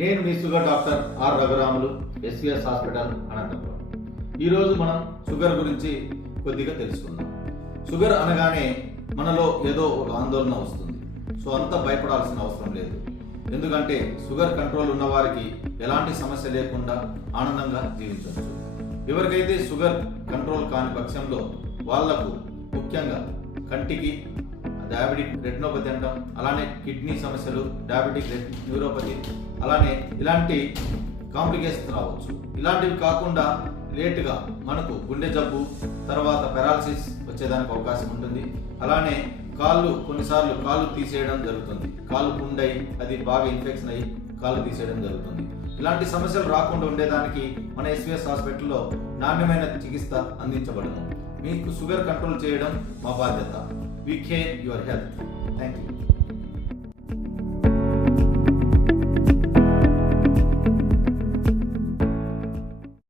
నేను మీ sugar doctor R Raghuramulu, SVS hospital Anantapur. ఈరోజు మనం షుగర్ గురించి కొద్దిగా తెలుసుకుందాం. షుగర్ అనగానే మనలో ఏదో ఒక ఆందోళన వస్తుంది. సో అంత భయపడాల్సిన అవసరం లేదు. ఎందుకంటే షుగర్ కంట్రోల్ ఉన్న వారికి ఎలాంటి సమస్య లేకుండా ఆనందంగా జీవించవచ్చు. ఎవరికైతే షుగర్ కంట్రోల్ కాని పక్షంలో వాళ్లకు ముఖ్యంగా కంటికి డయాబెటిక్ రెటినోపతి అంటాం, అలానే కిడ్నీ సమస్యలు, డయాబెటిక్ న్యూరోపతి, అలానే ఇలాంటి కాంప్లికేషన్స్ రావచ్చు. ఇలాంటివి కాకుండా లేటుగా మనకు గుండె జబ్బు, తర్వాత పెరాలసిస్ వచ్చేదానికి అవకాశం ఉంటుంది. అలానే కొన్నిసార్లు కాళ్ళు తీసేయడం జరుగుతుంది. కాళ్ళు పుండై అది బాగా ఇన్ఫెక్షన్ అయ్యి కాళ్ళు తీసేయడం జరుగుతుంది. ఇలాంటి సమస్యలు రాకుండా ఉండేదానికి మన ఎస్విఎస్ హాస్పిటల్లో నాణ్యమైన చికిత్స అందించబడును. మీకు షుగర్ కంట్రోల్ చేయడం మా బాధ్యత. We care your health. Thank you.